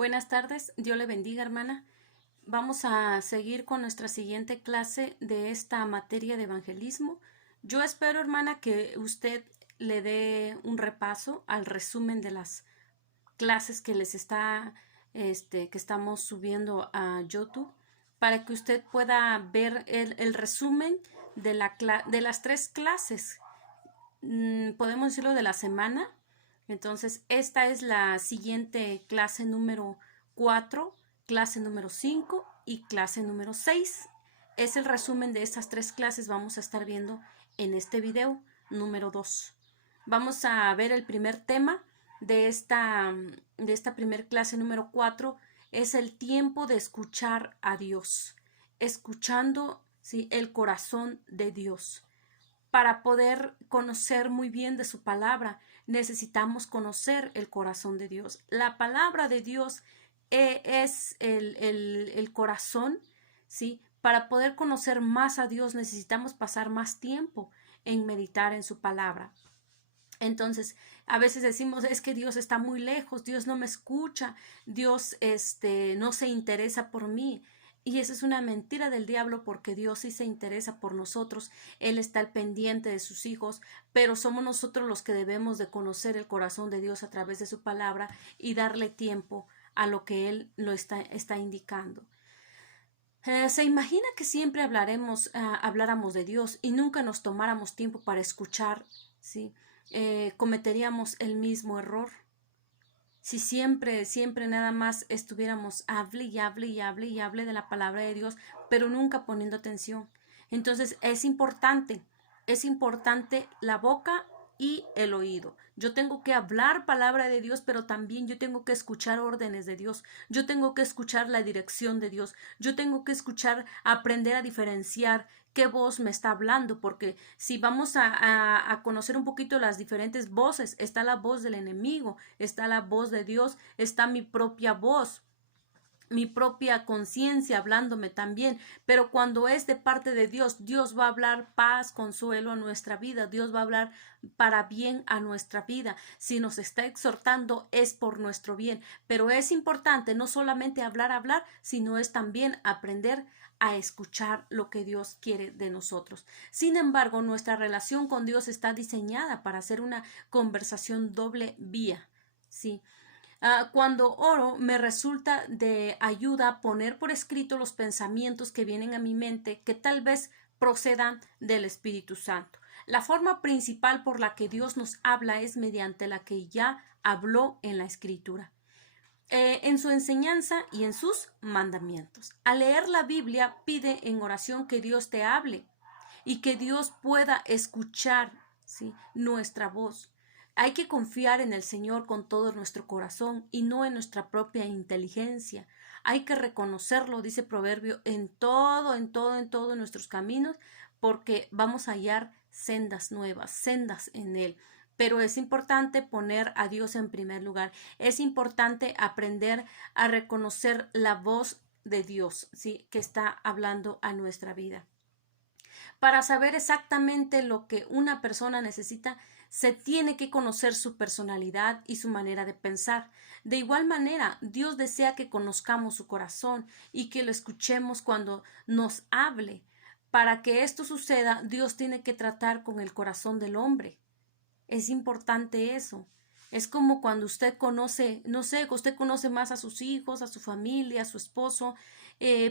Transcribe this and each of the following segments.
Buenas tardes, Dios le bendiga, hermana. Vamos a seguir con nuestra siguiente clase de esta materia de evangelismo. Yo espero, hermana, que usted le dé un repaso al resumen de las clases que que estamos subiendo a YouTube, para que usted pueda ver el resumen de las tres clases, podemos decirlo, de la semana. Entonces, esta es la siguiente clase número 4, clase número 5 y clase número 6. Es el resumen de estas tres clases. Vamos a estar viendo en este video número 2. Vamos a ver el primer tema de esta primer clase número 4. Es el tiempo de escuchar a Dios, escuchando, ¿sí?, el corazón de Dios. Para poder conocer muy bien de su palabra, necesitamos conocer el corazón de Dios. La palabra de Dios es el corazón, ¿sí? Para poder conocer más a Dios necesitamos pasar más tiempo en meditar en su palabra. Entonces, a veces decimos, es que Dios está muy lejos, Dios no me escucha, Dios no se interesa por mí. Y esa es una mentira del diablo, porque Dios sí se interesa por nosotros. Él está al pendiente de sus hijos, pero somos nosotros los que debemos de conocer el corazón de Dios a través de su palabra y darle tiempo a lo que Él lo está indicando. ¿Se imagina que siempre habláramos de Dios y nunca nos tomáramos tiempo para escuchar? ¿Sí? Cometeríamos el mismo error. Si siempre nada más estuviéramos hable y hable y hable y hable de la palabra de Dios, pero nunca poniendo atención. Entonces es importante la boca y el oído. Yo tengo que hablar palabra de Dios, pero también yo tengo que escuchar órdenes de Dios. Yo tengo que escuchar la dirección de Dios. Yo tengo que aprender a diferenciar qué voz me está hablando, porque si vamos a conocer un poquito las diferentes voces, está la voz del enemigo, está la voz de Dios, está mi propia voz, mi propia conciencia hablándome también. Pero cuando es de parte de Dios, Dios va a hablar paz, consuelo a nuestra vida. Dios va a hablar para bien a nuestra vida. Si nos está exhortando, es por nuestro bien. Pero es importante no solamente hablar, sino es también aprender a escuchar lo que Dios quiere de nosotros. Sin embargo, nuestra relación con Dios está diseñada para ser una conversación doble vía. Sí. Cuando oro, me resulta de ayuda poner por escrito los pensamientos que vienen a mi mente, que tal vez procedan del Espíritu Santo. La forma principal por la que Dios nos habla es mediante la que ya habló en la Escritura, en su enseñanza y en sus mandamientos. Al leer la Biblia, pide en oración que Dios te hable y que Dios pueda escuchar, ¿sí?, nuestra voz. Hay que confiar en el Señor con todo nuestro corazón y no en nuestra propia inteligencia. Hay que reconocerlo, dice Proverbio, en todo nuestros caminos, porque vamos a hallar sendas nuevas, sendas en Él. Pero es importante poner a Dios en primer lugar. Es importante aprender a reconocer la voz de Dios, ¿sí?, que está hablando a nuestra vida. Para saber exactamente lo que una persona necesita, se tiene que conocer su personalidad y su manera de pensar. De igual manera, Dios desea que conozcamos su corazón y que lo escuchemos cuando nos hable. Para que esto suceda, Dios tiene que tratar con el corazón del hombre. Es importante eso. Es como cuando usted conoce, no sé, usted conoce más a sus hijos, a su familia, a su esposo.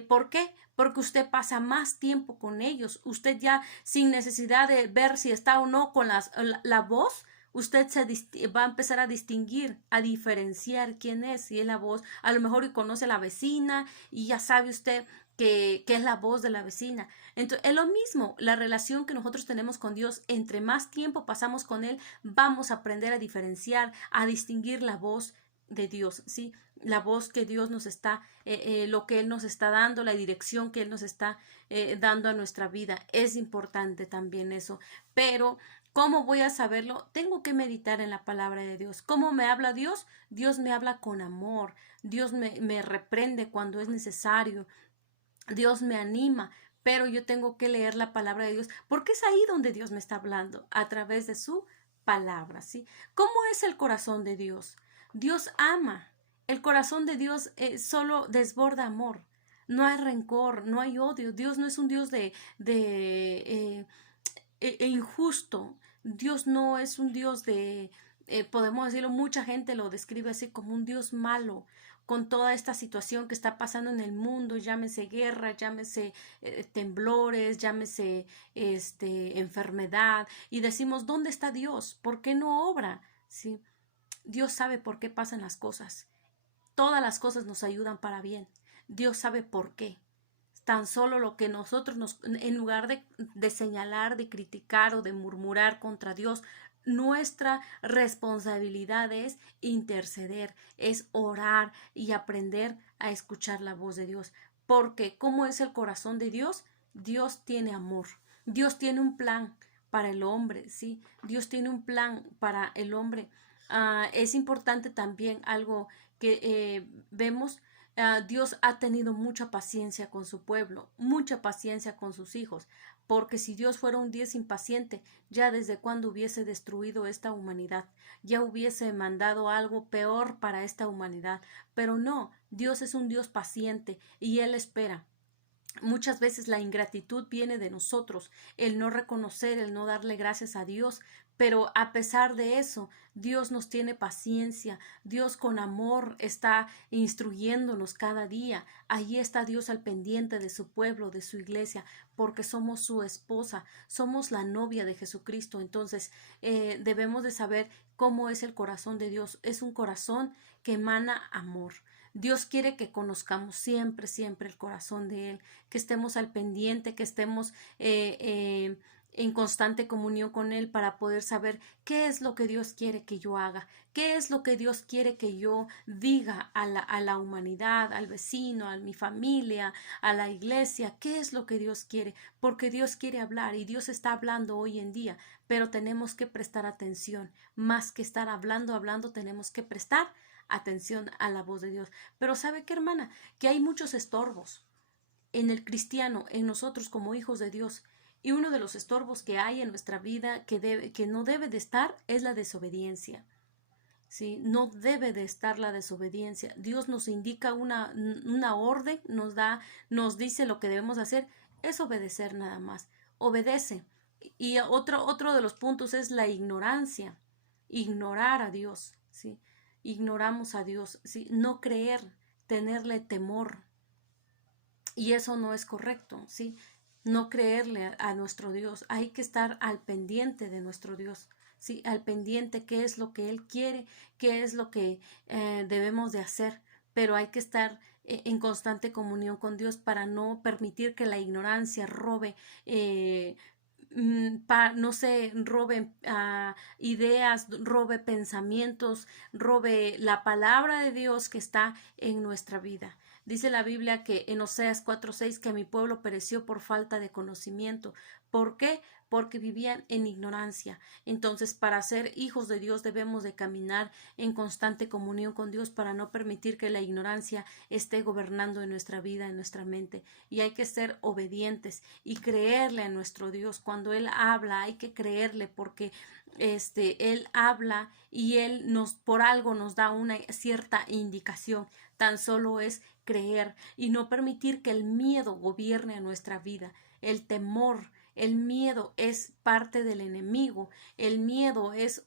¿Por qué? Porque usted pasa más tiempo con ellos. Usted ya, sin necesidad de ver si está o no con la voz, usted va a empezar a distinguir, a diferenciar quién es, si es la voz. A lo mejor conoce a la vecina y ya sabe usted que es la voz de la vecina. Entonces, es lo mismo, la relación que nosotros tenemos con Dios. Entre más tiempo pasamos con Él, vamos a aprender a diferenciar, a distinguir la voz de Dios, ¿sí? La voz que Dios nos está, lo que Él nos está dando, la dirección que Él nos está dando a nuestra vida. Es importante también eso. Pero, ¿cómo voy a saberlo? Tengo que meditar en la palabra de Dios. ¿Cómo me habla Dios? Dios me habla con amor. Dios me reprende cuando es necesario. Dios me anima, pero yo tengo que leer la palabra de Dios, porque es ahí donde Dios me está hablando, a través de su palabra, ¿sí? ¿Cómo es el corazón de Dios? Dios ama. El corazón de Dios solo desborda amor. No hay rencor, no hay odio. Dios no es un Dios injusto. Dios no es un Dios podemos decirlo, mucha gente lo describe así como un Dios malo, con toda esta situación que está pasando en el mundo, llámese guerra, llámese temblores, llámese enfermedad, y decimos, ¿dónde está Dios? ¿Por qué no obra? ¿Sí? Dios sabe por qué pasan las cosas. Todas las cosas nos ayudan para bien. Dios sabe por qué. Tan solo lo que nosotros en lugar de señalar, de criticar o de murmurar contra Dios, nuestra responsabilidad es interceder, es orar y aprender a escuchar la voz de Dios. Porque, ¿cómo es el corazón de Dios? Dios tiene amor. Dios tiene un plan para el hombre, ¿sí? Dios tiene un plan para el hombre. Es importante también algo que vemos. Dios ha tenido mucha paciencia con su pueblo, mucha paciencia con sus hijos, porque si Dios fuera un Dios impaciente, ya desde cuando hubiese destruido esta humanidad, ya hubiese mandado algo peor para esta humanidad, pero no, Dios es un Dios paciente y Él espera. Muchas veces la ingratitud viene de nosotros, el no reconocer, el no darle gracias a Dios, pero a pesar de eso, Dios nos tiene paciencia, Dios con amor está instruyéndonos cada día. Allí está Dios al pendiente de su pueblo, de su iglesia, porque somos su esposa, somos la novia de Jesucristo. Entonces, debemos de saber cómo es el corazón de Dios. Es un corazón que emana amor. Dios quiere que conozcamos siempre, siempre el corazón de Él, que estemos al pendiente, que estemos en constante comunión con Él para poder saber qué es lo que Dios quiere que yo haga, qué es lo que Dios quiere que yo diga a la humanidad, al vecino, a mi familia, a la iglesia, qué es lo que Dios quiere, porque Dios quiere hablar y Dios está hablando hoy en día, pero tenemos que prestar atención, más que estar hablando, tenemos que prestar atención a la voz de Dios. Pero ¿sabe qué, hermana? Que hay muchos estorbos en el cristiano, en nosotros como hijos de Dios. Y uno de los estorbos que hay en nuestra vida que no debe de estar es la desobediencia. ¿Sí? No debe de estar la desobediencia. Dios nos indica una orden, nos dice lo que debemos hacer, es obedecer nada más. Obedece. Y otro de los puntos es la ignorancia. Ignorar a Dios, ¿sí? Ignoramos a Dios, ¿sí? No creer, tenerle temor. Y eso no es correcto, ¿sí? No creerle a nuestro Dios. Hay que estar al pendiente de nuestro Dios, ¿sí? Al pendiente qué es lo que Él quiere, qué es lo que debemos de hacer. Pero hay que estar en constante comunión con Dios para no permitir que la ignorancia robe no sé, robe ideas, robe pensamientos, robe la palabra de Dios que está en nuestra vida. Dice la Biblia que en Oseas 4:6 que mi pueblo pereció por falta de conocimiento. ¿Por qué? Porque vivían en ignorancia. Entonces, para ser hijos de Dios debemos de caminar en constante comunión con Dios para no permitir que la ignorancia esté gobernando en nuestra vida, en nuestra mente. Y hay que ser obedientes y creerle a nuestro Dios. Cuando Él habla, hay que creerle porque Él habla y Él por algo nos da una cierta indicación. Tan solo es creer y no permitir que el miedo gobierne a nuestra vida. El temor, el miedo es parte del enemigo. El miedo es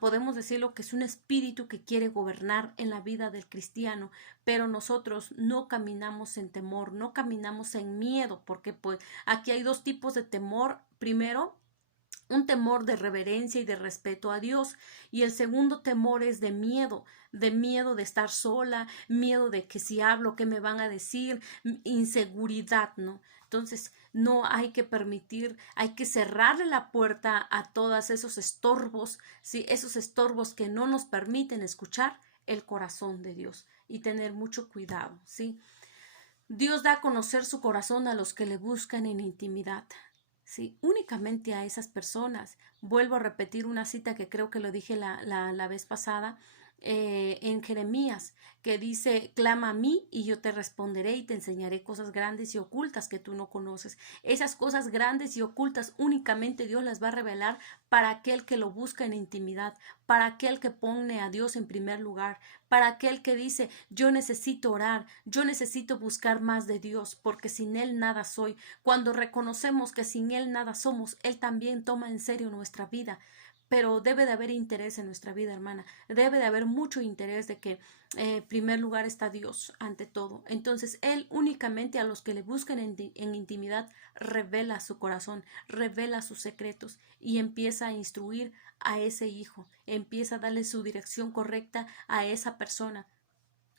podemos decirlo que es un espíritu que quiere gobernar en la vida del cristiano, pero nosotros no caminamos en temor, no caminamos en miedo, porque pues aquí hay dos tipos de temor. Primero, un temor de reverencia y de respeto a Dios. Y el segundo temor es de miedo de estar sola, miedo de que si hablo, ¿qué me van a decir? Inseguridad, ¿no? Entonces, no hay que permitir, hay que cerrarle la puerta a todos esos estorbos, ¿sí? Esos estorbos que no nos permiten escuchar el corazón de Dios y tener mucho cuidado, ¿sí? Dios da a conocer su corazón a los que le buscan en intimidad. Sí, únicamente a esas personas. Vuelvo a repetir una cita que creo que lo dije la vez pasada. en Jeremías, que dice, clama a mí y yo te responderé y te enseñaré cosas grandes y ocultas que tú no conoces. Esas cosas grandes y ocultas únicamente Dios las va a revelar para aquel que lo busca en intimidad, para aquel que pone a Dios en primer lugar, para aquel que dice, yo necesito orar, yo necesito buscar más de Dios, porque sin Él nada soy. Cuando reconocemos que sin Él nada somos, Él también toma en serio nuestra vida. Pero debe de haber interés en nuestra vida, hermana. Debe de haber mucho interés de que en primer lugar está Dios ante todo. Entonces, Él únicamente a los que le buscan en intimidad revela su corazón, revela sus secretos y empieza a instruir a ese hijo, empieza a darle su dirección correcta a esa persona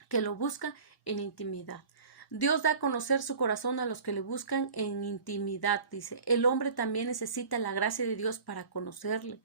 que lo busca en intimidad. Dios da a conocer su corazón a los que le buscan en intimidad, dice. El hombre también necesita la gracia de Dios para conocerle.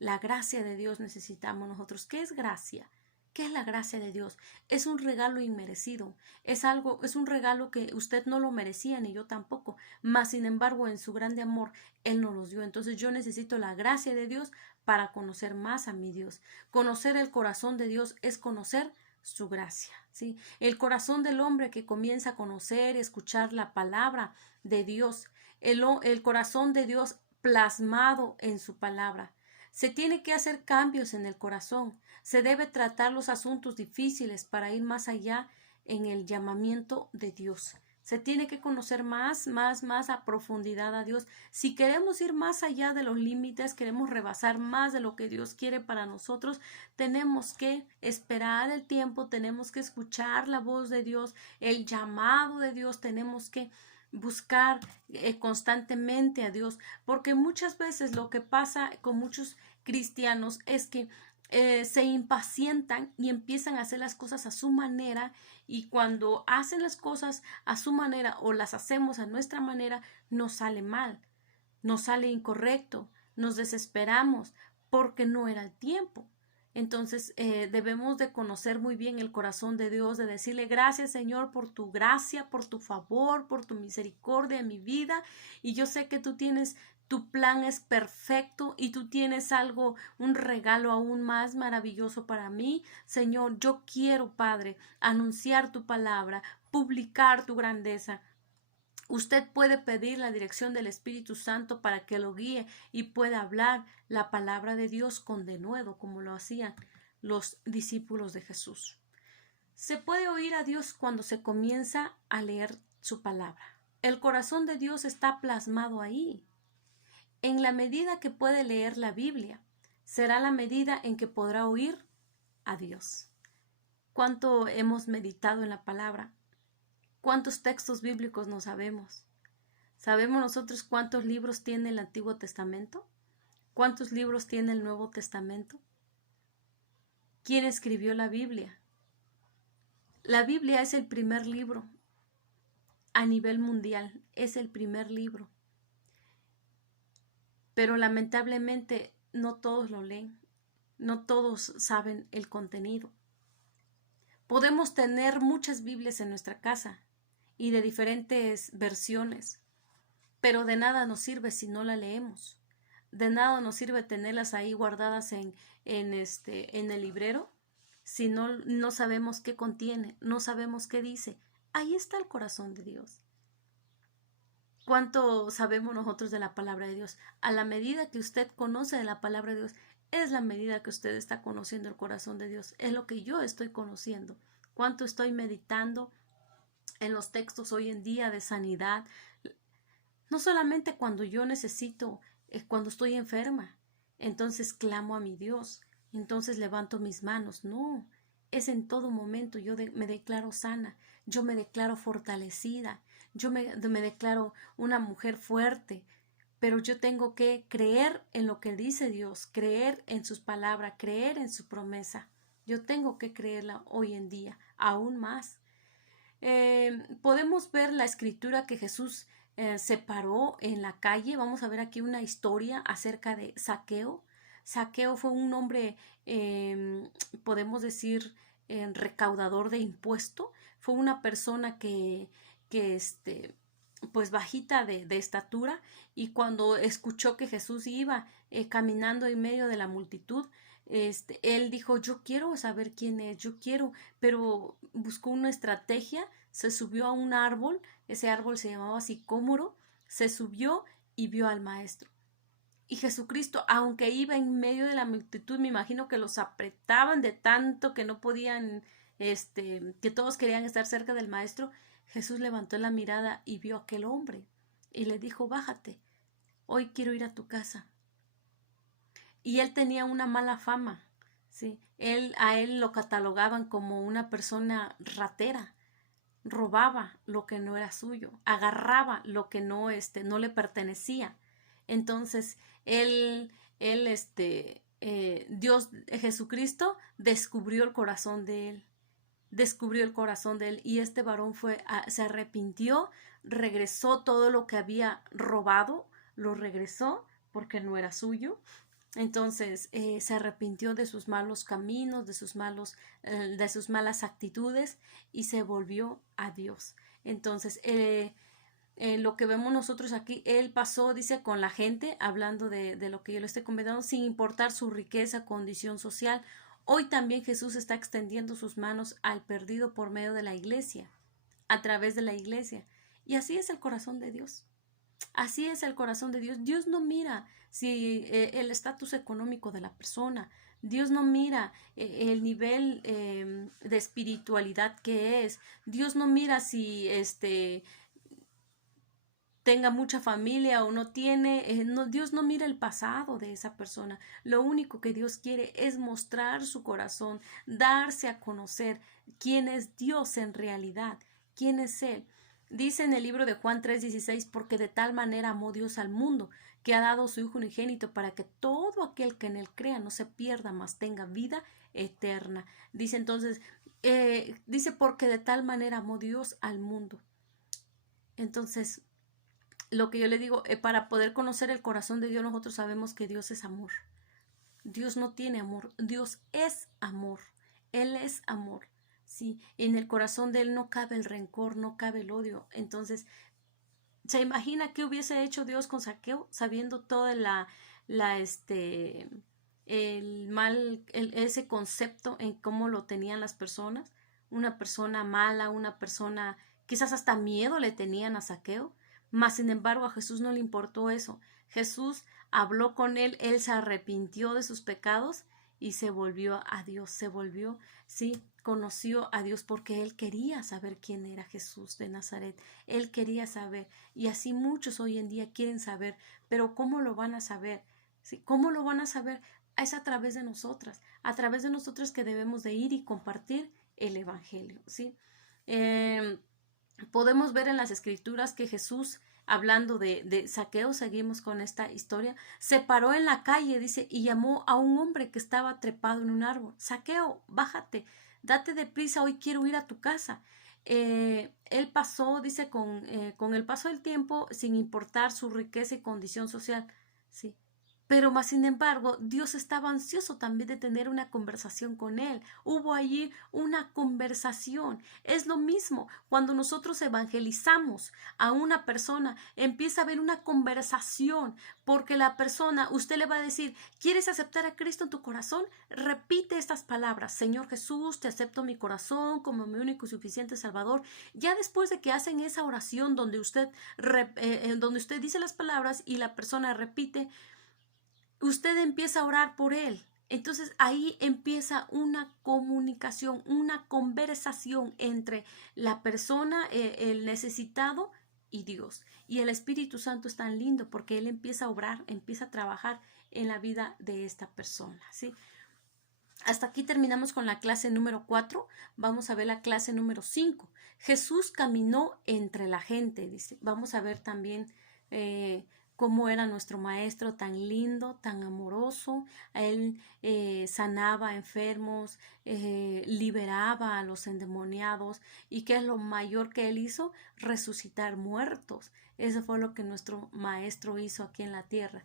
La gracia de Dios necesitamos nosotros. ¿Qué es gracia? ¿Qué es la gracia de Dios? Es un regalo inmerecido, es un regalo que usted no lo merecía ni yo tampoco, mas sin embargo en su grande amor Él nos los dio. Entonces yo necesito la gracia de Dios para conocer más a mi Dios. Conocer el corazón de Dios es conocer su gracia, ¿sí? El corazón del hombre que comienza a conocer y escuchar la palabra de Dios, el corazón de Dios plasmado en su palabra. Se tiene que hacer cambios en el corazón. Se debe tratar los asuntos difíciles para ir más allá en el llamamiento de Dios. Se tiene que conocer más a profundidad a Dios. Si queremos ir más allá de los límites, queremos rebasar más de lo que Dios quiere para nosotros, tenemos que esperar el tiempo, tenemos que escuchar la voz de Dios, el llamado de Dios, tenemos que buscar constantemente a Dios, porque muchas veces lo que pasa con muchos cristianos es que se impacientan y empiezan a hacer las cosas a su manera, y cuando hacen las cosas a su manera o las hacemos a nuestra manera, nos sale mal, nos sale incorrecto, nos desesperamos porque no era el tiempo. Entonces debemos de conocer muy bien el corazón de Dios, de decirle gracias Señor por tu gracia, por tu favor, por tu misericordia en mi vida, y yo sé que tú tienes, tu plan es perfecto y tú tienes algo, un regalo aún más maravilloso para mí. Señor, yo quiero, Padre, anunciar tu palabra, publicar tu grandeza. Usted puede pedir la dirección del Espíritu Santo para que lo guíe y pueda hablar la palabra de Dios con denuedo, como lo hacían los discípulos de Jesús. Se puede oír a Dios cuando se comienza a leer su palabra. El corazón de Dios está plasmado ahí. En la medida que puede leer la Biblia, será la medida en que podrá oír a Dios. ¿Cuánto hemos meditado en la palabra? ¿Cuántos textos bíblicos no sabemos? ¿Sabemos nosotros cuántos libros tiene el Antiguo Testamento? ¿Cuántos libros tiene el Nuevo Testamento? ¿Quién escribió la Biblia? La Biblia es el primer libro a nivel mundial, es el primer libro. Pero lamentablemente no todos lo leen, no todos saben el contenido. Podemos tener muchas Biblias en nuestra casa y de diferentes versiones, pero de nada nos sirve si no la leemos. De nada nos sirve tenerlas ahí guardadas en el librero si no sabemos qué contiene, no sabemos qué dice. Ahí está el corazón de Dios. ¿Cuánto sabemos nosotros de la palabra de Dios? A la medida que usted conoce de la palabra de Dios, es la medida que usted está conociendo el corazón de Dios. Es lo que yo estoy conociendo. ¿Cuánto estoy meditando en los textos hoy en día de sanidad? No solamente cuando yo necesito, cuando estoy enferma, entonces clamo a mi Dios, entonces levanto mis manos. No, es en todo momento. Yo me declaro sana, yo me declaro fortalecida, yo me declaro una mujer fuerte, pero yo tengo que creer en lo que dice Dios, creer en sus palabras, creer en su promesa. Yo tengo que creerla hoy en día, aún más. Podemos ver la escritura que Jesús se paró en la calle. Vamos a ver aquí una historia acerca de Zaqueo. Zaqueo fue un hombre, podemos decir, recaudador de impuesto. Fue una persona que pues bajita de estatura, y cuando escuchó que Jesús iba caminando en medio de la multitud, él dijo, yo quiero saber quién es, yo quiero, pero buscó una estrategia, se subió a un árbol, ese árbol se llamaba sicómoro, se subió y vio al maestro. Y Jesucristo, aunque iba en medio de la multitud, me imagino que los apretaban de tanto que no podían, que todos querían estar cerca del maestro, Jesús levantó la mirada y vio a aquel hombre y le dijo, bájate, hoy quiero ir a tu casa. Y él tenía una mala fama, ¿sí? A él lo catalogaban como una persona ratera, robaba lo que no era suyo, agarraba lo que no le pertenecía. Entonces, Dios, Jesucristo, descubrió el corazón de él, descubrió el corazón de él, y este varón se arrepintió, regresó todo lo que había robado, lo regresó porque no era suyo. Entonces se arrepintió de sus malos caminos, de sus malas actitudes, y se volvió a Dios. Entonces, lo que vemos nosotros aquí, él pasó, dice, con la gente, hablando de lo que yo le estoy comentando, sin importar su riqueza, condición social. Hoy también Jesús está extendiendo sus manos al perdido por medio de la iglesia, a través de la iglesia. Y así es el corazón de Dios. Así es el corazón de Dios. Dios no mira si el estatus económico de la persona. Dios no mira el nivel de espiritualidad que es. Dios no mira si tenga mucha familia o no tiene. Dios no mira el pasado de esa persona. Lo único que Dios quiere es mostrar su corazón, darse a conocer quién es Dios en realidad, quién es Él. Dice en el libro de Juan 3:16, porque de tal manera amó Dios al mundo, que ha dado su Hijo unigénito, para que todo aquel que en él crea no se pierda, mas tenga vida eterna. Dice entonces, dice, porque de tal manera amó Dios al mundo. Entonces, lo que yo le digo, para poder conocer el corazón de Dios, nosotros sabemos que Dios es amor. Dios no tiene amor, Dios es amor. Él es amor. Sí, en el corazón de Él no cabe el rencor, no cabe el odio. Entonces, ¿se imagina qué hubiese hecho Dios con Zaqueo, sabiendo todo el mal, ese concepto en cómo lo tenían las personas? Una persona mala, una persona, quizás hasta miedo le tenían a Zaqueo, mas sin embargo a Jesús no le importó eso. Jesús habló con él se arrepintió de sus pecados y se volvió a Dios, se volvió, sí, conoció a Dios porque él quería saber quién era Jesús de Nazaret. Él quería saber, y así muchos hoy en día quieren saber, pero ¿cómo lo van a saber? ¿Sí? ¿Cómo lo van a saber? Es a través de nosotras que debemos de ir y compartir el Evangelio, ¿sí? Podemos ver en las Escrituras que Jesús, hablando de Zaqueo, seguimos con esta historia, se paró en la calle, dice, y llamó a un hombre que estaba trepado en un árbol. Zaqueo, bájate, date deprisa, hoy quiero ir a tu casa. Él pasó, dice, con el paso del tiempo, sin importar su riqueza y condición social, sí. Pero más sin embargo, Dios estaba ansioso también de tener una conversación con él. Hubo allí una conversación. Es lo mismo cuando nosotros evangelizamos a una persona, empieza a haber una conversación, porque la persona, usted le va a decir, ¿quieres aceptar a Cristo en tu corazón? Repite estas palabras: Señor Jesús, te acepto en mi corazón como mi único y suficiente Salvador. Ya después de que hacen esa oración donde usted dice las palabras y la persona repite, usted empieza a orar por él. Entonces ahí empieza una comunicación, una conversación entre la persona, el necesitado y Dios. Y el Espíritu Santo es tan lindo porque él empieza a obrar, empieza a trabajar en la vida de esta persona, ¿sí? Hasta aquí terminamos con la clase número 4. Vamos a ver la clase número 5. Jesús caminó entre la gente, dice. Vamos a ver también cómo era nuestro maestro, tan lindo, tan amoroso. Él sanaba a enfermos, liberaba a los endemoniados. ¿Y qué es lo mayor que él hizo? Resucitar muertos. Eso fue lo que nuestro maestro hizo aquí en la tierra.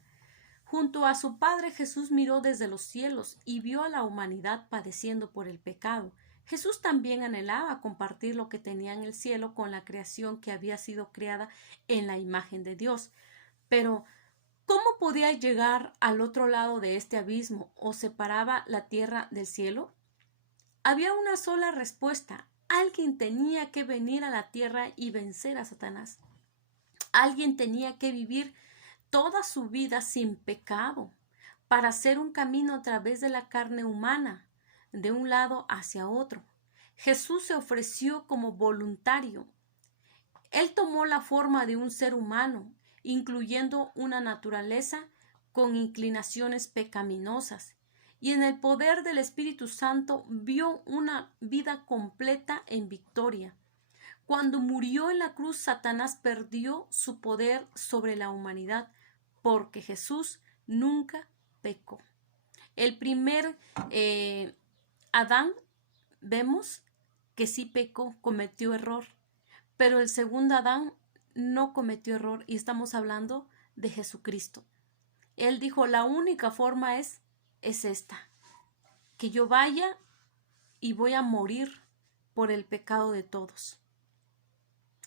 Junto a su Padre, Jesús miró desde los cielos y vio a la humanidad padeciendo por el pecado. Jesús también anhelaba compartir lo que tenía en el cielo con la creación que había sido creada en la imagen de Dios. Pero ¿Cómo podía llegar al otro lado de este abismo o separaba la tierra del cielo? Había una sola respuesta. Alguien tenía que venir a la tierra y vencer a Satanás. Alguien tenía que vivir toda su vida sin pecado para hacer un camino a través de la carne humana, de un lado hacia otro. Jesús se ofreció como voluntario. Él tomó la forma de un ser humano, incluyendo una naturaleza con inclinaciones pecaminosas, y en el poder del Espíritu Santo vio una vida completa en victoria. Cuando murió en la cruz, Satanás perdió su poder sobre la humanidad, porque Jesús nunca pecó. El primer Adán, vemos que sí pecó, cometió error, pero el segundo Adán no cometió error y estamos hablando de Jesucristo. Él dijo, la única forma es esta, que yo vaya y voy a morir por el pecado de todos.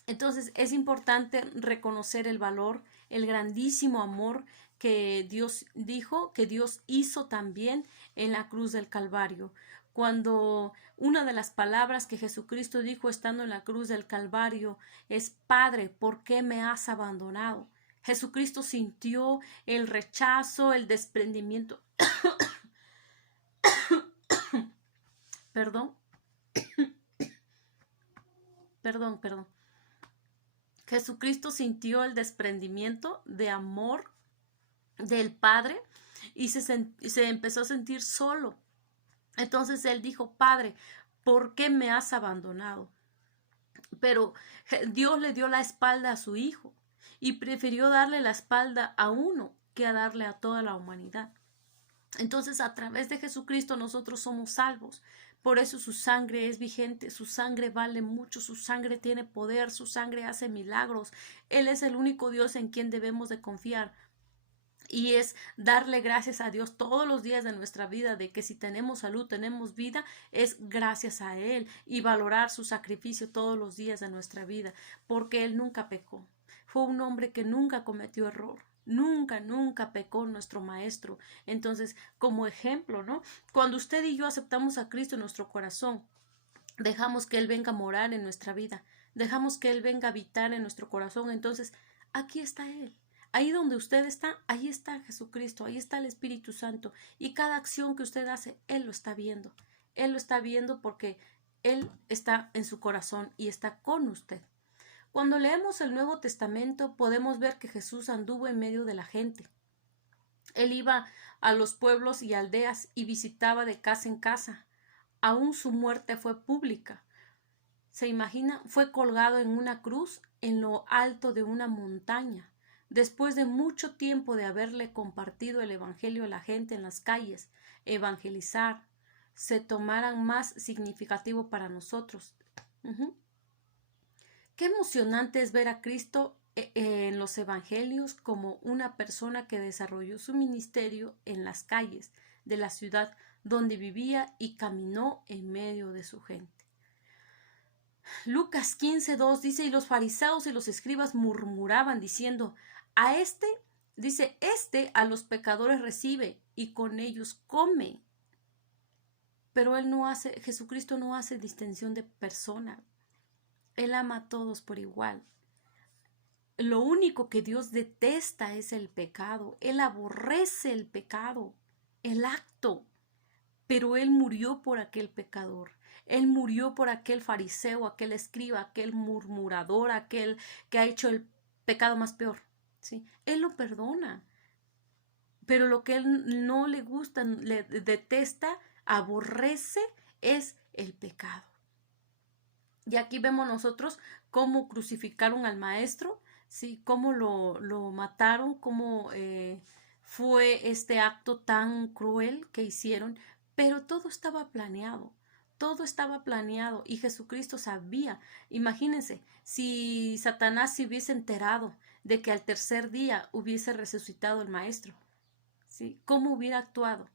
Entonces es importante reconocer el valor, el grandísimo amor que Dios dijo, que Dios hizo también en la cruz del Calvario. Cuando una de las palabras que Jesucristo dijo estando en la cruz del Calvario es, Padre, ¿por qué me has abandonado? Jesucristo sintió el rechazo, el desprendimiento. Perdón, perdón. Jesucristo sintió el desprendimiento de amor del Padre y se empezó a sentir solo. Entonces él dijo, Padre, ¿por qué me has abandonado? Pero Dios le dio la espalda a su hijo y prefirió darle la espalda a uno que a darle a toda la humanidad. Entonces, a través de Jesucristo nosotros somos salvos. Por eso su sangre es vigente, su sangre vale mucho, su sangre tiene poder, su sangre hace milagros. Él es el único Dios en quien debemos de confiar. Y es darle gracias a Dios todos los días de nuestra vida, de que si tenemos salud, tenemos vida, es gracias a Él, y valorar su sacrificio todos los días de nuestra vida, porque Él nunca pecó. Fue un hombre que nunca cometió error. Nunca pecó nuestro maestro. Entonces, como ejemplo, ¿no? Cuando usted y yo aceptamos a Cristo en nuestro corazón, dejamos que Él venga a morar en nuestra vida, dejamos que Él venga a habitar en nuestro corazón, entonces aquí está Él. Ahí donde usted está, ahí está Jesucristo, ahí está el Espíritu Santo, y cada acción que usted hace, Él lo está viendo. Él lo está viendo porque Él está en su corazón y está con usted. Cuando leemos el Nuevo Testamento, podemos ver que Jesús anduvo en medio de la gente. Él iba a los pueblos y aldeas y visitaba de casa en casa. Aún su muerte fue pública. ¿Se imagina? Fue colgado en una cruz en lo alto de una montaña. Después de mucho tiempo de haberle compartido el Evangelio a la gente en las calles, evangelizar, se tomaran más significativo para nosotros. Qué emocionante es ver a Cristo en los Evangelios como una persona que desarrolló su ministerio en las calles de la ciudad donde vivía y caminó en medio de su gente. Lucas 15:2 dice, y los fariseos y los escribas murmuraban diciendo, a este a los pecadores recibe y con ellos come. Pero Jesucristo no hace distinción de persona. Él ama a todos por igual. Lo único que Dios detesta es el pecado. Él aborrece el pecado, el acto. Pero Él murió por aquel pecador. Él murió por aquel fariseo, aquel escriba, aquel murmurador, aquel que ha hecho el pecado más peor. ¿Sí? Él lo perdona. Pero lo que Él no le gusta, le detesta, aborrece, es el pecado. Y aquí vemos nosotros cómo crucificaron al maestro, ¿sí? Cómo lo mataron, cómo fue este acto tan cruel que hicieron, pero todo estaba planeado. Todo estaba planeado y Jesucristo sabía. Imagínense, si Satanás se hubiese enterado de que al tercer día hubiese resucitado el maestro, ¿sí? ¿Cómo hubiera actuado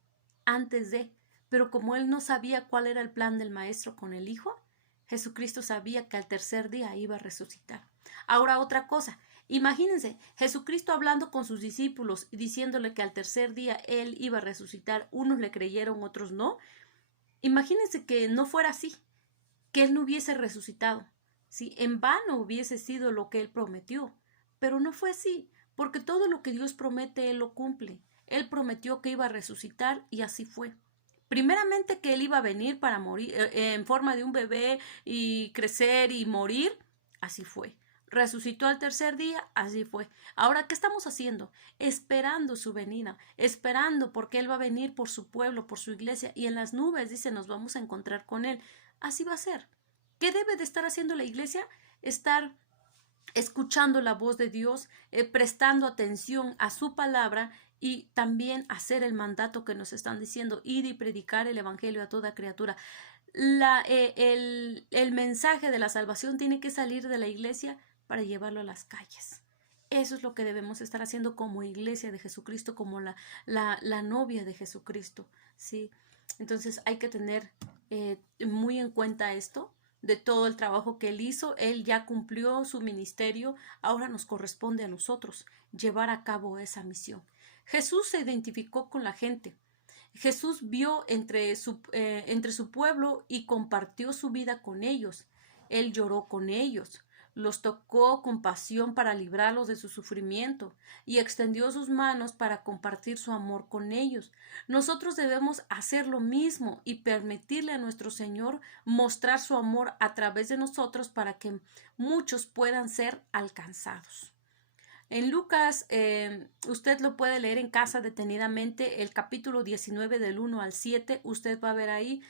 antes de? Pero como él no sabía cuál era el plan del maestro con el hijo, Jesucristo sabía que al tercer día iba a resucitar. Ahora otra cosa, Imagínense, Jesucristo hablando con sus discípulos y diciéndole que al tercer día Él iba a resucitar. Unos le creyeron, otros no. Imagínense que no fuera así, que Él no hubiese resucitado. ¿Sí? En vano hubiese sido lo que Él prometió. Pero no fue así, porque todo lo que Dios promete, Él lo cumple. Él prometió que iba a resucitar y así fue. Primeramente que Él iba a venir para morir en forma de un bebé y crecer y morir, así fue. Resucitó al tercer día, así fue. Ahora, ¿qué estamos haciendo? Esperando su venida, esperando porque Él va a venir por su pueblo, por su iglesia, y en las nubes, dice, nos vamos a encontrar con Él. Así va a ser. ¿Qué debe de estar haciendo la iglesia? Estar escuchando la voz de Dios, prestando atención a su palabra y también hacer el mandato que nos están diciendo, ir y predicar el evangelio a toda criatura. El mensaje de la salvación tiene que salir de la iglesia para llevarlo a las calles. Eso es lo que debemos estar haciendo como iglesia de Jesucristo, como la novia de Jesucristo, ¿sí? Entonces hay que tener muy en cuenta esto, de todo el trabajo que Él hizo. Él ya cumplió su ministerio, ahora nos corresponde a nosotros llevar a cabo esa misión. Jesús se identificó con la gente. Jesús vio entre su pueblo y compartió su vida con ellos. Él lloró con ellos, los tocó con pasión para librarlos de su sufrimiento y extendió sus manos para compartir su amor con ellos. Nosotros debemos hacer lo mismo y permitirle a nuestro Señor mostrar su amor a través de nosotros para que muchos puedan ser alcanzados. En Lucas, usted lo puede leer en casa detenidamente, el capítulo 19 del 1 al 7, usted va a ver ahí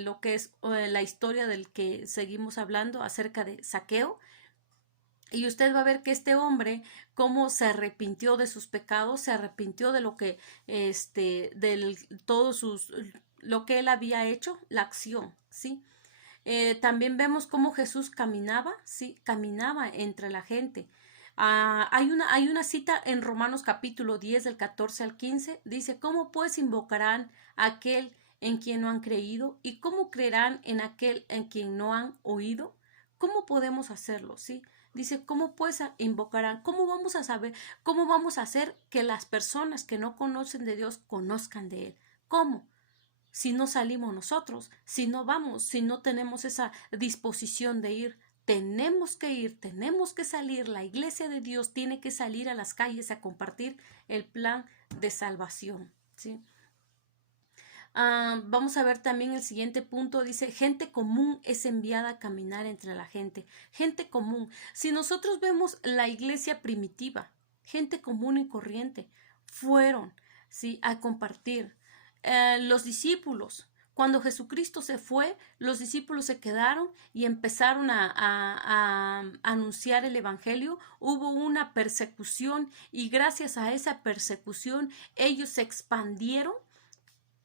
lo que es la historia del que seguimos hablando acerca de Zaqueo. Y usted va a ver que este hombre, cómo se arrepintió de sus pecados, se arrepintió de lo que, lo que él había hecho, la acción, ¿sí? También vemos cómo Jesús caminaba, ¿sí? Caminaba entre la gente. Hay una cita en Romanos capítulo 10 del 14 al 15, dice, ¿cómo pues invocarán a aquel en quien no han creído? ¿Y cómo creerán en aquel en quien no han oído? ¿Cómo podemos hacerlo? ¿Sí? Dice, ¿cómo pues invocarán? ¿Cómo vamos a saber? ¿Cómo vamos a hacer que las personas que no conocen de Dios conozcan de Él? ¿Cómo? Si no salimos nosotros, si no vamos, si no tenemos esa disposición de ir. Tenemos que ir, tenemos que salir. La iglesia de Dios tiene que salir a las calles a compartir el plan de salvación, ¿sí? Vamos a ver también el siguiente punto, dice, gente común es enviada a caminar entre la gente. Gente común. Si nosotros vemos la iglesia primitiva, gente común y corriente, fueron, ¿sí?, a compartir. Los discípulos, cuando Jesucristo se fue, los discípulos se quedaron y empezaron a anunciar el evangelio. Hubo una persecución y gracias a esa persecución ellos se expandieron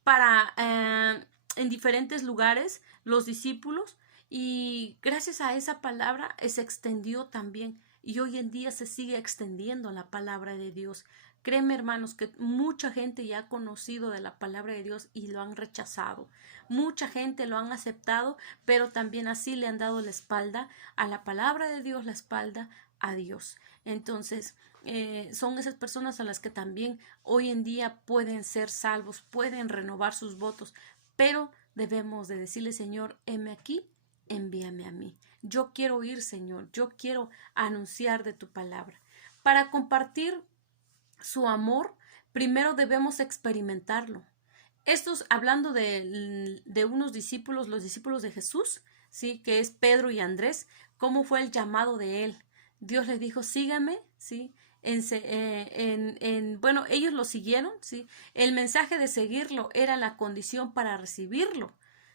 en diferentes lugares, los discípulos, y gracias a esa palabra se extendió también, y hoy en día se sigue extendiendo la palabra de Dios. Créeme, hermanos, que mucha gente ya ha conocido de la palabra de Dios y lo han rechazado. Mucha gente lo han aceptado, pero también así le han dado la espalda a la palabra de Dios, la espalda a Dios. Entonces, son esas personas a las que también hoy en día pueden ser salvos, pueden renovar sus votos, pero debemos de decirle, Señor, heme aquí, envíame a mí. Yo quiero ir, Señor, yo quiero anunciar de tu palabra. Para compartir su amor, primero debemos experimentarlo. Estos, hablando de unos discípulos, los discípulos de Jesús, ¿sí?, que es Pedro y Andrés, ¿cómo fue el llamado de él? Dios les dijo, síganme, ¿sí? Bueno, ellos lo siguieron, ¿sí? El mensaje de seguirlo era la condición para recibirlo,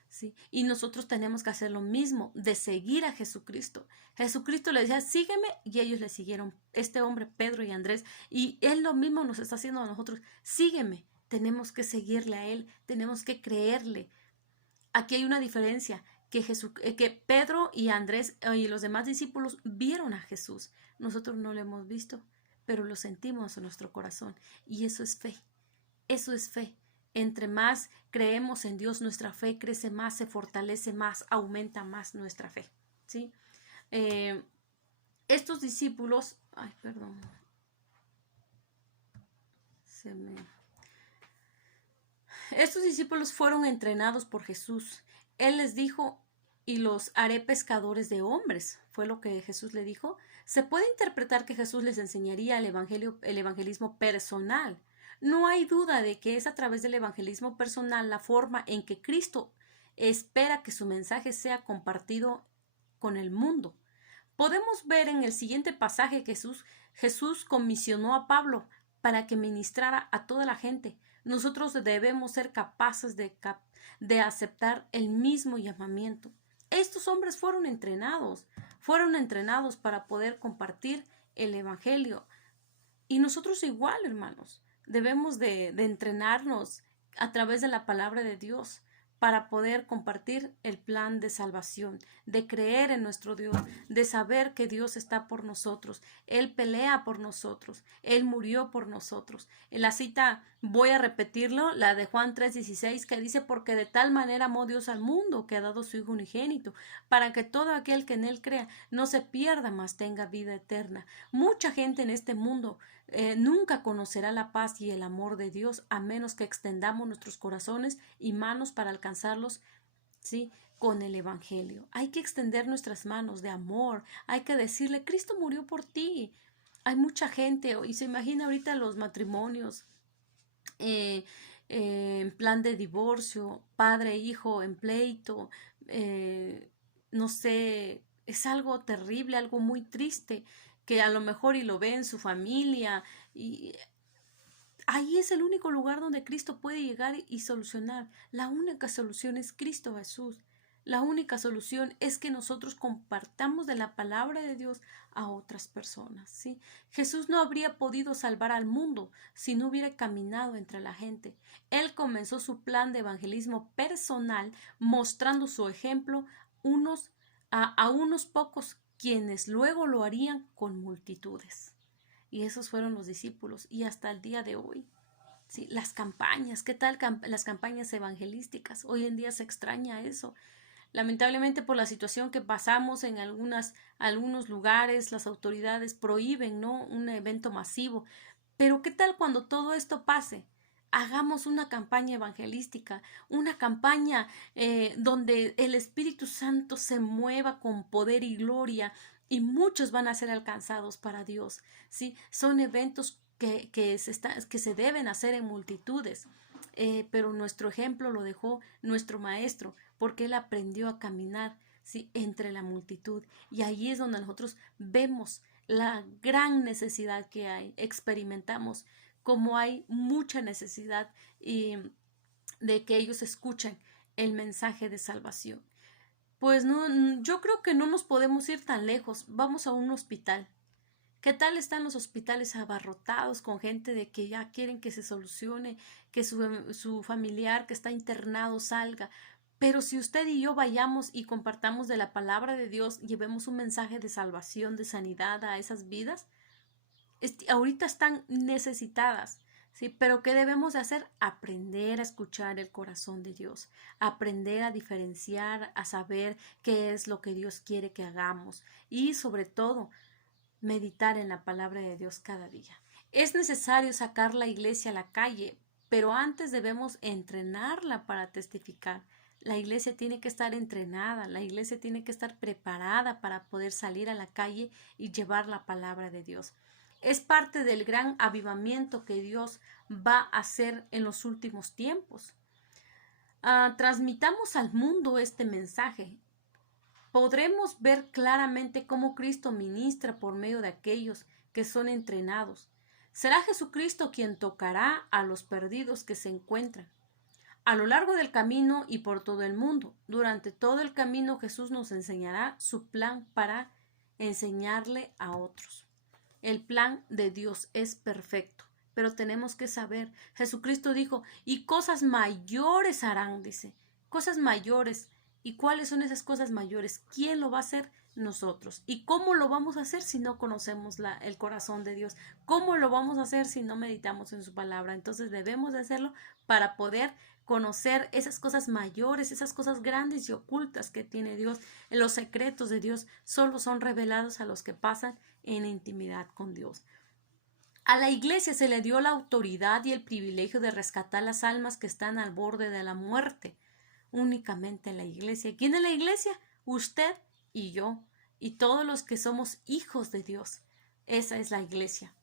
¿sí? Y nosotros tenemos que hacer lo mismo, de seguir a Jesucristo. Jesucristo les decía, sígueme, y ellos le siguieron, este hombre, Pedro y Andrés, y Él lo mismo nos está haciendo a nosotros, sígueme, tenemos que seguirle a Él, tenemos que creerle. Aquí hay una diferencia, que Pedro y Andrés y los demás discípulos vieron a Jesús. Nosotros no lo hemos visto, pero lo sentimos en nuestro corazón. Y eso es fe. Eso es fe. Entre más creemos en Dios, nuestra fe crece más, se fortalece más, aumenta más nuestra fe, ¿sí? Estos discípulos Ay, perdón. Se me... Estos discípulos fueron entrenados por Jesús. Él les dijo, y los haré pescadores de hombres, fue lo que Jesús le dijo. Se puede interpretar que Jesús les enseñaría el evangelismo personal. No hay duda de que es a través del evangelismo personal la forma en que Cristo espera que su mensaje sea compartido con el mundo. Podemos ver en el siguiente pasaje que Jesús comisionó a Pablo para que ministrara a toda la gente. Nosotros debemos ser capaces de aceptar el mismo llamamiento. Estos hombres fueron entrenados para poder compartir el Evangelio. Y nosotros igual, hermanos, debemos de entrenarnos a través de la palabra de Dios para poder compartir el plan de salvación, de creer en nuestro Dios, de saber que Dios está por nosotros, Él pelea por nosotros, Él murió por nosotros. En la cita, voy a repetirlo, la de Juan 3:16, que dice, porque de tal manera amó Dios al mundo, que ha dado su Hijo unigénito, para que todo aquel que en Él crea no se pierda, mas tenga vida eterna. Mucha gente en este mundo nunca conocerá la paz y el amor de Dios a menos que extendamos nuestros corazones y manos para alcanzarlos, ¿sí? Con el Evangelio. Hay que extender nuestras manos de amor, hay que decirle, Cristo murió por ti. Hay mucha gente, y se imagina ahorita los matrimonios en plan de divorcio, padre e hijo en pleito, no sé, es algo terrible, algo muy triste, que a lo mejor y lo ve en su familia, y ahí es el único lugar donde Cristo puede llegar y solucionar. La única solución es Cristo Jesús. La única solución es que nosotros compartamos de la palabra de Dios a otras personas, ¿sí? Jesús no habría podido salvar al mundo si no hubiera caminado entre la gente. Él comenzó su plan de evangelismo personal mostrando su ejemplo a unos pocos, quienes luego lo harían con multitudes. Y esos fueron los discípulos. Y hasta el día de hoy, ¿sí? Las campañas, ¿qué tal las campañas evangelísticas? Hoy en día se extraña eso. Lamentablemente, por la situación que pasamos en algunos lugares, las autoridades prohíben, ¿no?, un evento masivo. Pero ¿qué tal cuando todo esto pase? Hagamos una campaña evangelística, una campaña donde el Espíritu Santo se mueva con poder y gloria, y muchos van a ser alcanzados para Dios, ¿sí? Son eventos que se deben hacer en multitudes, pero nuestro ejemplo lo dejó nuestro maestro, porque él aprendió a caminar, ¿sí?, entre la multitud, y ahí es donde nosotros vemos la gran necesidad que hay, experimentamos como hay mucha necesidad de que ellos escuchen el mensaje de salvación. Pues no, yo creo que no nos podemos ir tan lejos. Vamos a un hospital. ¿Qué tal están los hospitales abarrotados con gente de que ya quieren que se solucione, que su familiar que está internado salga? Pero si usted y yo vayamos y compartamos de la palabra de Dios, llevemos un mensaje de salvación, de sanidad a esas vidas, ahorita están necesitadas, ¿sí? Pero ¿qué debemos de hacer? Aprender a escuchar el corazón de Dios, aprender a diferenciar, a saber qué es lo que Dios quiere que hagamos y sobre todo meditar en la palabra de Dios cada día. Es necesario sacar la iglesia a la calle, pero antes debemos entrenarla para testificar. La iglesia tiene que estar entrenada, la iglesia tiene que estar preparada para poder salir a la calle y llevar la palabra de Dios. Es parte del gran avivamiento que Dios va a hacer en los últimos tiempos. Transmitamos al mundo este mensaje. Podremos ver claramente cómo Cristo ministra por medio de aquellos que son entrenados. Será Jesucristo quien tocará a los perdidos que se encuentran a lo largo del camino y por todo el mundo. Durante todo el camino Jesús nos enseñará su plan para enseñarle a otros. El plan de Dios es perfecto, pero tenemos que saber, Jesucristo dijo, y cosas mayores harán, dice, cosas mayores ¿Y cuáles son esas cosas mayores? ¿Quién lo va a hacer? Nosotros. ¿Y cómo lo vamos a hacer si no conocemos el corazón de Dios? ¿Cómo lo vamos a hacer si no meditamos en su palabra? Entonces debemos de hacerlo para poder conocer esas cosas mayores, esas cosas grandes y ocultas que tiene Dios. Los secretos de Dios solo son revelados a los que pasan en intimidad con Dios. A la iglesia se le dio la autoridad y el privilegio de rescatar las almas que están al borde de la muerte. Únicamente la iglesia. ¿Quién es la iglesia? Usted y yo y todos los que somos hijos de Dios. Esa es la iglesia.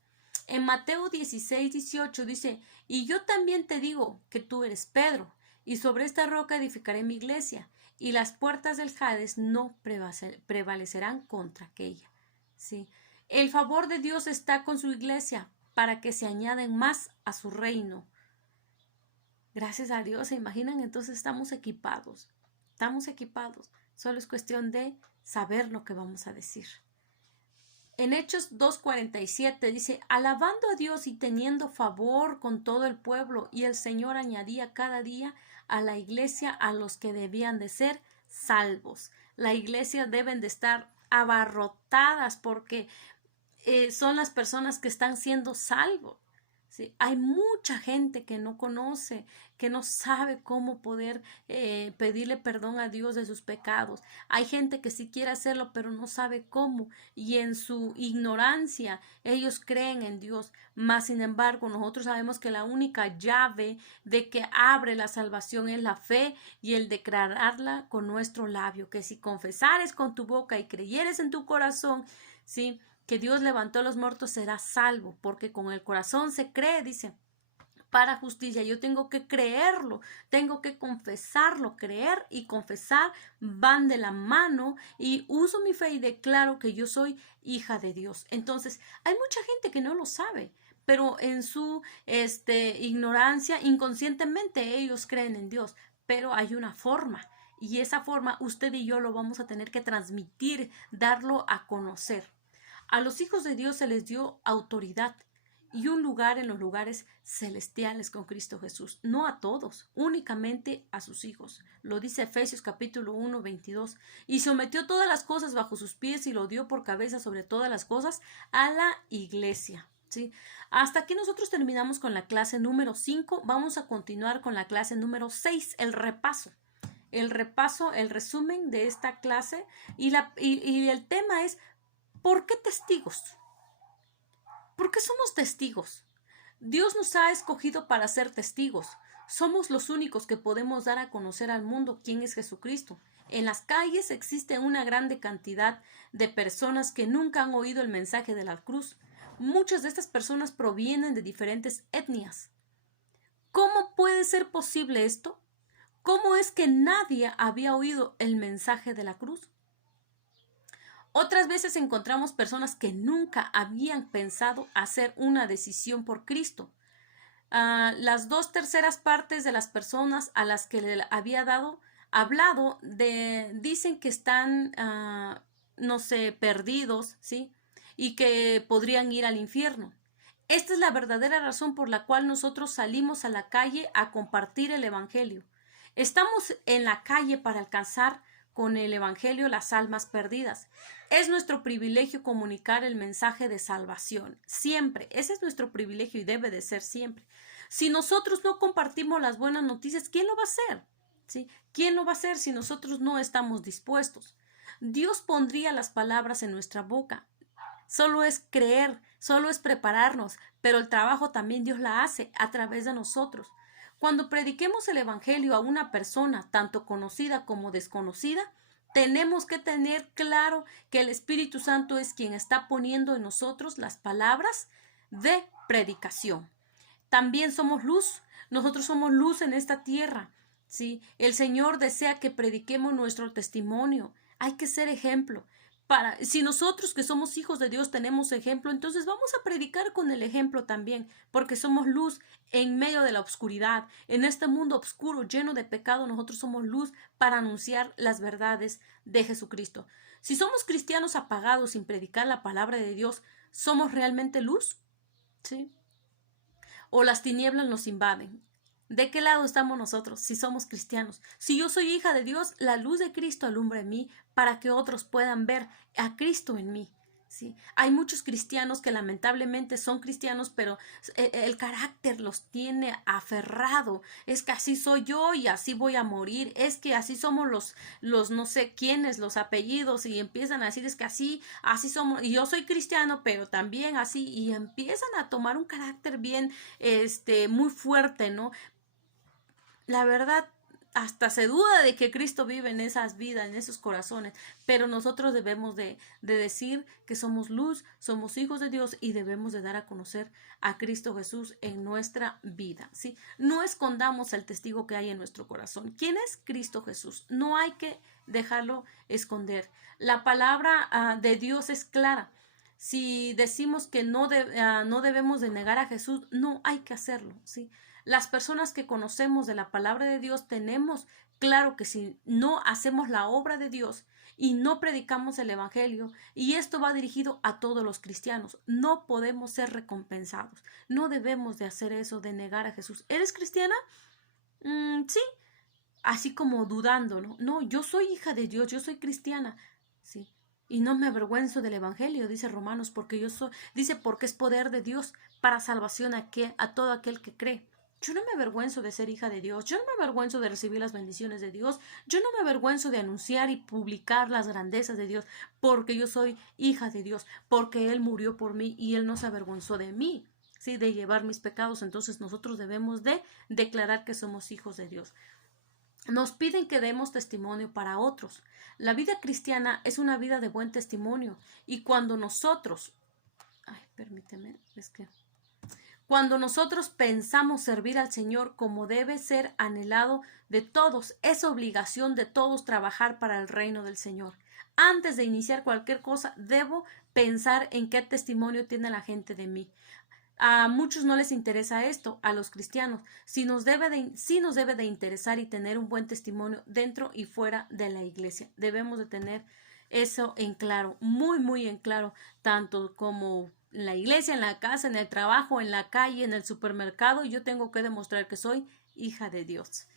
En Mateo 16:18 dice: y yo también te digo que tú eres Pedro, y sobre esta roca edificaré mi iglesia, y las puertas del Hades no prevalecerán contra aquella. ¿Sí? El favor de Dios está con su iglesia para que se añaden más a su reino. Gracias a Dios, ¿se imaginan? Entonces estamos equipados. Solo es cuestión de saber lo que vamos a decir. En Hechos 2:47 dice: alabando a Dios y teniendo favor con todo el pueblo, y el Señor añadía cada día a la iglesia a los que debían de ser salvos. La iglesia deben de estar abarrotadas porque son las personas que están siendo salvos. ¿Sí? Hay mucha gente que no conoce, que no sabe cómo poder pedirle perdón a Dios de sus pecados. Hay gente que sí quiere hacerlo, pero no sabe cómo. Y en su ignorancia, ellos creen en Dios. Mas, sin embargo, nosotros sabemos que la única llave de que abre la salvación es la fe y el declararla con nuestro labio. Que si confesares con tu boca y creyeres en tu corazón, ¿sí?, que Dios levantó a los muertos, será salvo, porque con el corazón se cree, dice, para justicia. Yo tengo que creerlo, tengo que confesarlo. Creer y confesar van de la mano, y uso mi fe y declaro que yo soy hija de Dios. Entonces, hay mucha gente que no lo sabe, pero en su ignorancia, inconscientemente ellos creen en Dios, pero hay una forma. Y esa forma usted y yo lo vamos a tener que transmitir, darlo a conocer. A los hijos de Dios se les dio autoridad y un lugar en los lugares celestiales con Cristo Jesús. No a todos, únicamente a sus hijos. Lo dice Efesios capítulo 1:22. Y sometió todas las cosas bajo sus pies y lo dio por cabeza sobre todas las cosas a la iglesia. ¿Sí? Hasta aquí nosotros terminamos con la clase número 5. Vamos a continuar con la clase número 6, el repaso. El resumen de esta clase, y el tema es: ¿por qué testigos? ¿Por qué somos testigos? Dios nos ha escogido para ser testigos. Somos los únicos que podemos dar a conocer al mundo quién es Jesucristo. En las calles existe una grande cantidad de personas que nunca han oído el mensaje de la cruz. Muchas de estas personas provienen de diferentes etnias. ¿Cómo puede ser posible esto? ¿Cómo es que nadie había oído el mensaje de la cruz? Otras veces encontramos personas que nunca habían pensado hacer una decisión por Cristo. Las 2/3 partes de las personas a las que le había hablado dicen que están, no sé, perdidos, ¿sí? Y que podrían ir al infierno. Esta es la verdadera razón por la cual nosotros salimos a la calle a compartir el Evangelio. Estamos en la calle para alcanzar con el Evangelio las almas perdidas. Es nuestro privilegio comunicar el mensaje de salvación. Siempre. Ese es nuestro privilegio y debe de ser siempre. Si nosotros no compartimos las buenas noticias, ¿quién lo va a hacer? ¿Sí? ¿Quién lo va a hacer si nosotros no estamos dispuestos? Dios pondría las palabras en nuestra boca. Solo es creer, solo es prepararnos, pero el trabajo también Dios la hace a través de nosotros. Cuando prediquemos el Evangelio a una persona, tanto conocida como desconocida, tenemos que tener claro que el Espíritu Santo es quien está poniendo en nosotros las palabras de predicación. También somos luz. Nosotros somos luz en esta tierra. ¿Sí? El Señor desea que prediquemos nuestro testimonio. Hay que ser ejemplo. Si nosotros que somos hijos de Dios tenemos ejemplo, entonces vamos a predicar con el ejemplo también, porque somos luz en medio de la oscuridad. En este mundo oscuro, lleno de pecado, nosotros somos luz para anunciar las verdades de Jesucristo. Si somos cristianos apagados sin predicar la palabra de Dios, ¿somos realmente luz? ¿Sí? ¿O las tinieblas nos invaden? ¿De qué lado estamos nosotros si somos cristianos? Si yo soy hija de Dios, la luz de Cristo alumbra en mí para que otros puedan ver a Cristo en mí. ¿Sí? Hay muchos cristianos que lamentablemente son cristianos, pero el carácter los tiene aferrado. Es que así soy yo y así voy a morir. Es que así somos los no sé quiénes, los apellidos, y empiezan a decir es que así somos. Y yo soy cristiano, pero también así, y empiezan a tomar un carácter bien, muy fuerte, ¿no? La verdad, hasta se duda de que Cristo vive en esas vidas, en esos corazones, pero nosotros debemos de decir que somos luz, somos hijos de Dios y debemos de dar a conocer a Cristo Jesús en nuestra vida, ¿sí? No escondamos el testigo que hay en nuestro corazón. ¿Quién es Cristo Jesús? No hay que dejarlo esconder. La palabra de Dios es clara. Si decimos que no debemos de negar a Jesús, no hay que hacerlo, ¿sí? Las personas que conocemos de la palabra de Dios tenemos claro que si no hacemos la obra de Dios y no predicamos el Evangelio, y esto va dirigido a todos los cristianos, no podemos ser recompensados. No debemos de hacer eso de negar a Jesús. ¿Eres cristiana? Sí, así como dudando, ¿no? No, yo soy hija de Dios, yo soy cristiana, sí. Y no me avergüenzo del Evangelio, dice Romanos, dice, porque es poder de Dios para salvación a todo aquel que cree. Yo no me avergüenzo de ser hija de Dios, yo no me avergüenzo de recibir las bendiciones de Dios, yo no me avergüenzo de anunciar y publicar las grandezas de Dios, porque yo soy hija de Dios, porque Él murió por mí y Él no se avergonzó de mí, ¿sí? De llevar mis pecados. Entonces nosotros debemos de declarar que somos hijos de Dios. Nos piden que demos testimonio para otros. La vida cristiana es una vida de buen testimonio, y cuando nosotros pensamos servir al Señor como debe ser anhelado de todos, es obligación de todos trabajar para el reino del Señor. Antes de iniciar cualquier cosa, debo pensar en qué testimonio tiene la gente de mí. A muchos no les interesa esto, a los cristianos. Sí nos debe de interesar y tener un buen testimonio dentro y fuera de la iglesia. Debemos de tener eso en claro, muy, muy en claro, tanto como en la iglesia, en la casa, en el trabajo, en la calle, en el supermercado. Yo tengo que demostrar que soy hija de Dios.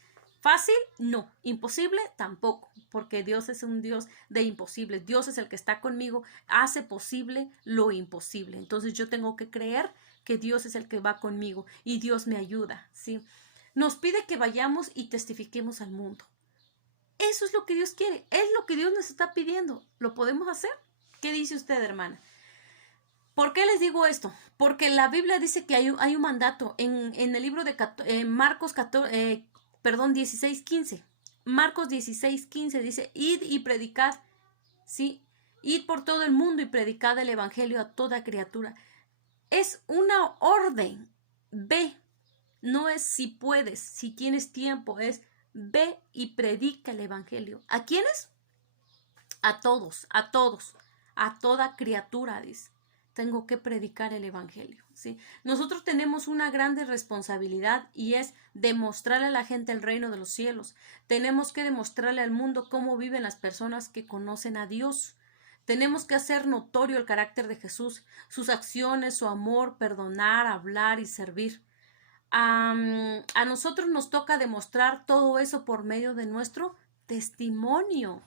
¿Fácil? No. ¿Imposible? Tampoco, porque Dios es un Dios de imposibles. Dios es el que está conmigo, hace posible lo imposible. Entonces yo tengo que creer que Dios es el que va conmigo y Dios me ayuda, ¿sí? Nos pide que vayamos y testifiquemos al mundo. Eso es lo que Dios quiere, es lo que Dios nos está pidiendo. ¿Lo podemos hacer? ¿Qué dice usted, hermana? ¿Por qué les digo esto? Porque la Biblia dice que hay un mandato en el libro de Marcos 16:15. Marcos 16:15 dice, id y predicad, ¿sí? Id por todo el mundo y predicad el evangelio a toda criatura. Es una orden. Ve. No es si puedes, si tienes tiempo, es ve y predica el evangelio. ¿A quiénes? A todos, a toda criatura, dice. Tengo que predicar el evangelio, ¿sí? Nosotros tenemos una grande responsabilidad, y es demostrarle a la gente el reino de los cielos. Tenemos que demostrarle al mundo cómo viven las personas que conocen a Dios. Tenemos que hacer notorio el carácter de Jesús, sus acciones, su amor, perdonar, hablar y servir. A nosotros nos toca demostrar todo eso por medio de nuestro testimonio.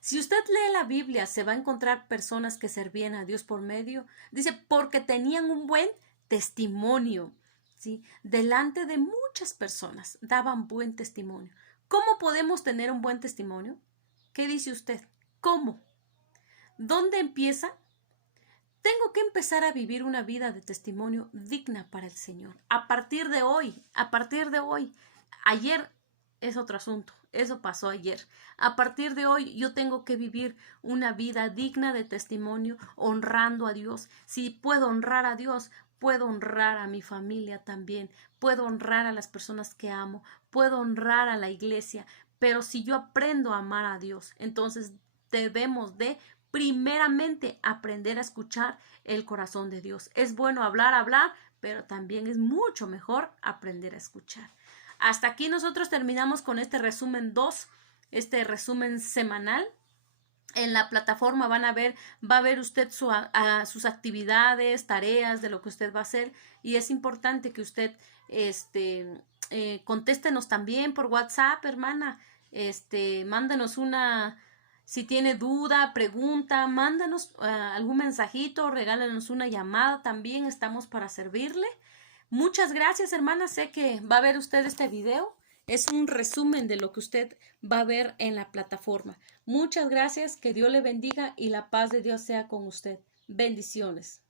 Si usted lee la Biblia, se va a encontrar personas que servían a Dios por medio, dice, porque tenían un buen testimonio, ¿sí? Delante de muchas personas daban buen testimonio. ¿Cómo podemos tener un buen testimonio? ¿Qué dice usted? ¿Cómo? ¿Dónde empieza? Tengo que empezar a vivir una vida de testimonio digna para el Señor. A partir de hoy. Ayer es otro asunto. Eso pasó ayer. A partir de hoy yo tengo que vivir una vida digna de testimonio, honrando a Dios. Si puedo honrar a Dios, puedo honrar a mi familia también. Puedo honrar a las personas que amo. Puedo honrar a la iglesia. Pero si yo aprendo a amar a Dios, entonces debemos de primeramente aprender a escuchar el corazón de Dios. Es bueno hablar, pero también es mucho mejor aprender a escuchar. Hasta aquí nosotros terminamos con este resumen 2, este resumen semanal. En la plataforma va a ver usted sus actividades, tareas de lo que usted va a hacer, y es importante que usted contéstenos también por WhatsApp, hermana. Mándanos si tiene duda, pregunta, mándanos algún mensajito, regálenos una llamada también, estamos para servirle. Muchas gracias, hermana. Sé que va a ver usted este video. Es un resumen de lo que usted va a ver en la plataforma. Muchas gracias, que Dios le bendiga y la paz de Dios sea con usted. Bendiciones.